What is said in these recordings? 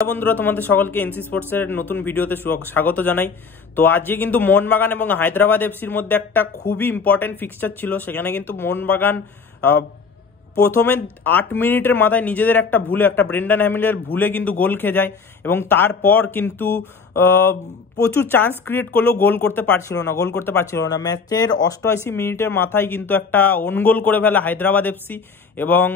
বন্ধুরা তোমাদের সকলকে এনসি স্পোর্টসের নতুন ভিডিওতে স্বাগত জানাই। তো আজকে কিন্তু মোহনবাগান এবং হায়দ্রাবাদ এফসির মধ্যে একটা খুবই ইম্পর্টেন্ট ফিক্সচার ছিল। সেখানে কিন্তু মোহনবাগান প্রথমে 8 মিনিটের মাথায় নিজেদের একটা ভুলে, একটা ব্রেন্ডন হ্যামিলের ভুলে কিন্তু গোল খেয়ে যায় এবং তারপর কিন্তু প্রচুর চান্স ক্রিয়েট করলেও গোল করতে পারছিল না। ম্যাচের 88 মিনিটের মাথায় কিন্তু একটা ওন গোল করে ফেলে হায়দ্রাবাদ এফসি এবং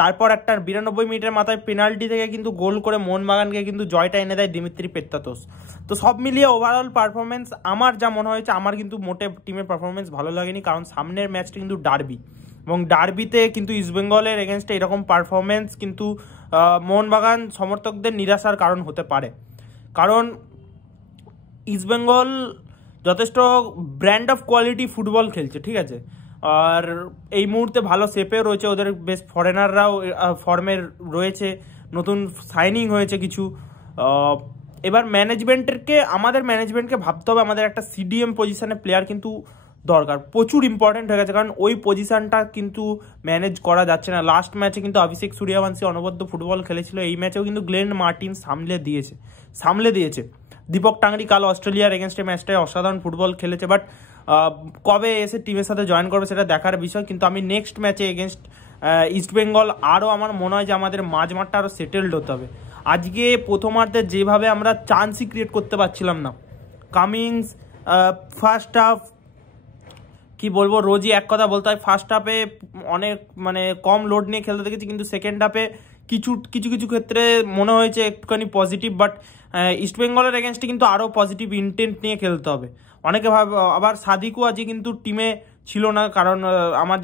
তারপর একটা 92 মিনিটের মাথায় পেনাল্টি থেকে কিন্তু গোল করে মোহনবাগানকে কিন্তু জয়টা এনে দেয় দিমিত্রি পেত্রাতোস। তো সব মিলিয়ে ওভারঅল পারফরমেন্স আমার যা মনে হয়েছে, আমার কিন্তু মোটে টিমের পারফরমেন্স ভালো লাগেনি, কারণ সামনের ম্যাচটা কিন্তু ডার্বি এবং ডার্বিতে কিন্তু ইস্টবেঙ্গলের এগেনস্টে এরকম পারফরমেন্স কিন্তু মোহনবাগান সমর্থকদের নিরাশার কারণ হতে পারে। কারণ ইস্টবেঙ্গল যথেষ্ট ব্র্যান্ড অফ কোয়ালিটি ফুটবল খেলছে, ঠিক আছে, আর এই মুহূর্তে ভালো শেপে রয়েছে, ওদের বেশ ফরেনাররাও ফর্মে রয়েছে, নতুন সাইনিং হয়েছে কিছু। এবার আমাদের ম্যানেজমেন্টকে ভাবতে হবে, আমাদের একটা সিডিএম পজিশনে প্লেয়ার কিন্তু দরকার, প্রচুর ইম্পর্টেন্ট হয়ে গেছে, কারণ ওই পজিশনটা কিন্তু ম্যানেজ করা যাচ্ছে না। লাস্ট ম্যাচে কিন্তু অভিষেক সূর্যবংশী অনবদ্য ফুটবল খেলেছিল, এই ম্যাচেও কিন্তু গ্লেন মার্টিন সামলে দিয়েছে। দীপক টাংরি কাল অস্ট্রেলিয়ার এগেনস্টে ম্যাচটায় অসাধারণ ফুটবল খেলেছে, বাট কবে এসে টিমের সাথে জয়েন করবে সেটা দেখার বিষয়। কিন্তু আমি নেক্সট ম্যাচে এগেনস্ট ইস্টবেঙ্গল আরও আমার মনে হয় যে আমাদের মাঝমাঠটা আরও সেটেলড হতে হবে। আজকে প্রথমার্ধে যেভাবে আমরা চান্সই ক্রিয়েট করতে পারছিলাম না, কামিন্স ফার্স্ট হাফ কি বলবো, রোজই এক কথা বলতে হয়, ফার্স্ট হাফে অনেক কম লোড নিয়ে খেলতে দেখেছি, কিন্তু সেকেন্ড হাফে কিছু ক্ষেত্রে মনে হয়েছে একটুখানি পজিটিভ, বাট ইস্টবেঙ্গলের এগেনস্টে কিন্তু আরও পজিটিভ ইন্টেন্ট নিয়ে খেলতে হবে। অনেকে আবার সাদিকু আজকে কিন্তু টিমে ছিল না, কারণ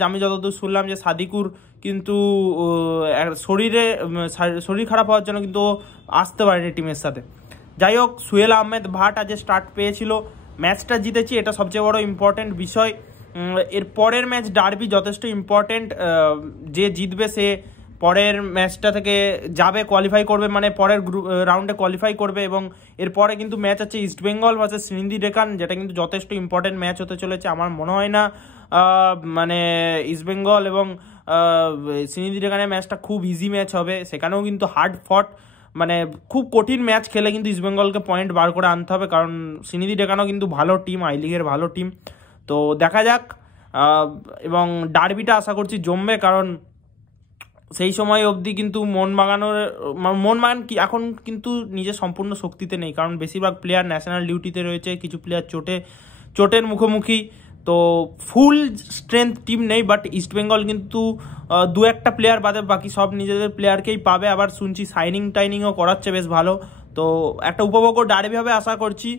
আমি যতদূর শুনলাম যে সাদিকুর কিন্তু শরীর খারাপ হওয়ার জন্য কিন্তু আসতে পারেনি টিমের সাথে। যাই হোক, সুহেল আহমেদ ভাট আজ স্টার্ট পেয়েছিল, ম্যাচটা জিতেছি, এটা সবচেয়ে বড় ইম্পর্টেন্ট বিষয়। এর পরের ম্যাচ ডার্বি যথেষ্ট ইম্পর্টেন্ট, যে জিতবে সে পরের ম্যাচটা থেকে যাবে, কোয়ালিফাই করবে, পরের রাউন্ডে কোয়ালিফাই করবে। এবং এরপরে কিন্তু ম্যাচ আছে ইস্টবেঙ্গল ভার্সেস সিন্ধি ডেকান, যেটা কিন্তু যথেষ্ট ইম্পর্টেন্ট ম্যাচ হতে চলেছে। আমার মনে হয় না ইস্টবেঙ্গল এবং সিন্ধি ডেকানের ম্যাচটা খুব ইজি ম্যাচ হবে, সেখানেও কিন্তু হার্ড ফট, খুব কঠিন ম্যাচ খেলে কিন্তু ইস্টবেঙ্গলকে পয়েন্ট বার করে আনতে হবে, কারণ সিন্ধি ডেকানও কিন্তু ভালো টিম, আই লিগের ভালো টিম। তো দেখা যাক, এবং ডার্বিটা আশা করছি জমবে, কারণ সেই সময় অবধি কিন্তু মোহনবাগান এখন কিন্তু নিজের সম্পূর্ণ শক্তিতে নেই, কারণ বেশিরভাগ প্লেয়ার ন্যাশনাল ডিউটিতে রয়েছে, কিছু প্লেয়ার চোটের মুখোমুখি, তো ফুল স্ট্রেংথ টিম নেই। বাট ইস্টবেঙ্গল কিন্তু 2-1 প্লেয়ার বাদে বাকি সব নিজেদের প্লেয়ারকেই পাবে, আবার শুনছি টাইনিংও করাচ্ছে বেশ ভালো। তো একটা উপভোগ্য ডার্বি হবে আশা করছি।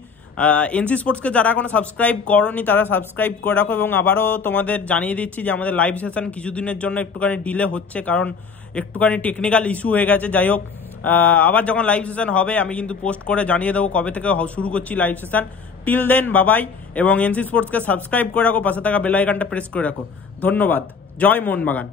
এনসি স্পোর্টসকে যারা এখনো সাবস্ক্রাইব করনি তারা সাবস্ক্রাইব করে রাখো, এবং আবারও তোমাদের জানিয়ে দিচ্ছি যে আমাদের লাইভ সেশন কিছুদিনের জন্য একটুখানি ডিলে হচ্ছে, কারণ একটুখানি টেকনিক্যাল ইস্যু হয়ে গেছে। যাই হোক, আবার যখন লাইভ সেশন হবে আমি কিন্তু পোস্ট করে জানিয়ে দেবো কবে থেকে শুরু করছি লাইভ সেশন। টিল দেন বাবাই, এবং এনসি স্পোর্টসকে সাবস্ক্রাইব করে রাখো, পাশে থাকা বেল আইকনটা প্রেস করে রাখো। ধন্যবাদ। জয় মোহনবাগান।